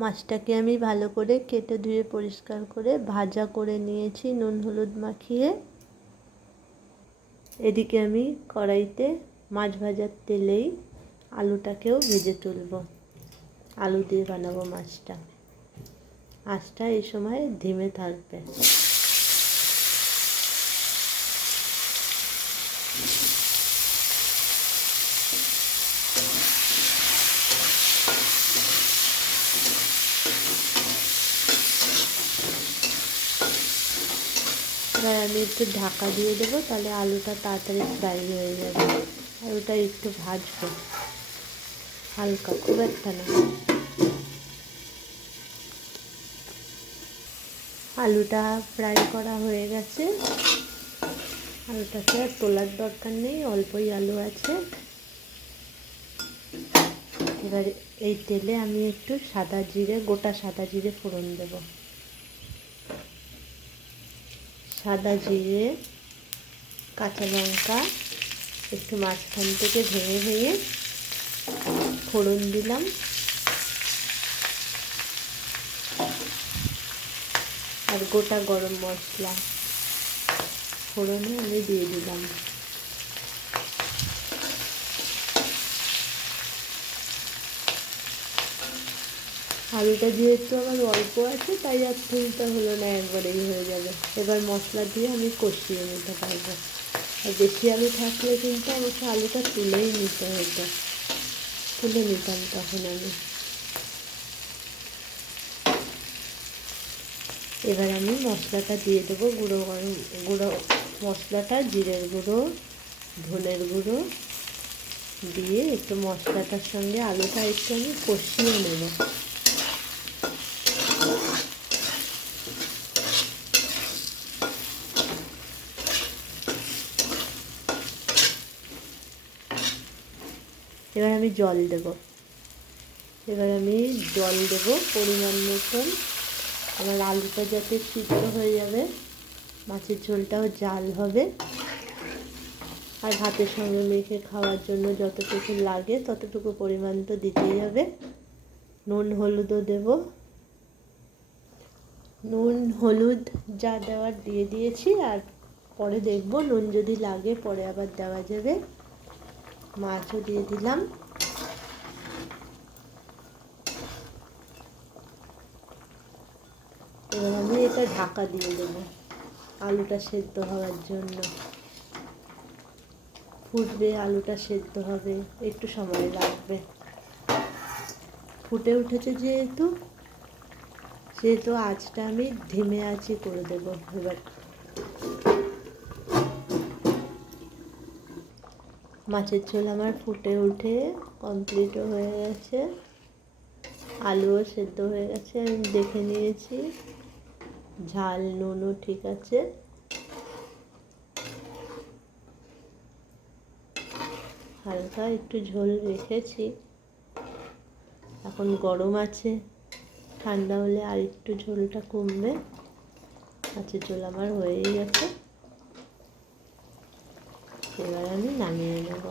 মাছটাকে আমি ভালো করে কেটে ধুয়ে পরিষ্কার করে ভাজা করে নিয়েছি নুন হলুদ মাখিয়ে। এদিকে আমি কড়াইতে মাছ ভাজার তেলেই আলুটাকেও ভেজে তুলব। আলু দিয়ে বানাবো মাছটা। আঁচটা এই সময় ধিমে থাকবে। এবার আমি একটু ঢাকা দিয়ে দেবো, তাহলে আলুটা তাড়াতাড়ি ফ্রাই হয়ে যাবে। আলুটা একটু ভাজবো হালকা, খুব একটা না। আলুটা ফ্রাই করা হয়ে গেছে। আলুটাকে আর তোলার দরকার নেই, অল্পই আলু আছে। এবার এই তেলে আমি একটু সাদা জিরে, গোটা সাদা জিরে ফোড়ন দেব। সাদা জিরে, কাঁচা লঙ্কা একটু মাঝখান থেকে ভেঙে ভেঙে ফোড়ন দিলাম। আর গোটা গরম মশলা ফোড়নে আমি দিয়ে দিলাম। আলুটা যেহেতু আমার অল্প আছে তাই আর তুলতে হলো না, একবারেই হয়ে যাবে। এবার মশলা দিয়ে আমি কষিয়ে নিতে পারবো। আর বেশি আলু থাকলে কিন্তু আমাকে আলুটা তুলেই নিতে হতো, তুলে নিতাম তখন আমি। এবার আমি মশলাটা দিয়ে দেবো, গুঁড়ো মশলাটা, জিরের গুঁড়ো, ধনের গুঁড়ো দিয়ে একটু মশলাটার সঙ্গে আলুটা একটু আমি কষিয়ে নেব। এবার আমি জল দেব। পরিমাণ মতন। আমার আলুটা যাতে সিদ্ধ হয়ে যাবে, মাছের ঝোলটাও জাল হবে। আর ভাতের সঙ্গে মেখে খাওয়ার জন্য যতটুকু লাগে ততটুকু পরিমাণ তো দিতেই হবে। নুন হলুদও দেব। নুন হলুদ যা দেওয়ার দিয়ে দিয়েছি, আর পরে দেখব নুন যদি লাগে পরে আবার দেওয়া যাবে। মাছও দিয়ে দিলাম। এবার আমি এটা ঢাকা দিয়ে দেবো আলুটা সেদ্ধ হওয়ার জন্য। ফুটবে, আলুটা সেদ্ধ হবে, একটু সময় লাগবে। ফুটে উঠেছে যেহেতু আঁচটা আমি ধিমে আঁচে করে দেবো। এবার মাছের ঝোল আমার ফুটে উঠে কমপ্লিটও হয়ে গেছে, আলুও সেদ্ধ হয়ে গেছে। আমি দেখে নিয়েছি, ঝাল নুনও ঠিক আছে। হালকা একটু ঝোল রেখেছি, এখন গরম আছে, ঠান্ডা হলে আর একটু ঝোলটা কমবে। মাছের ঝোল আমার হয়েই গেছে। এবার আমি নামিয়ে নেব।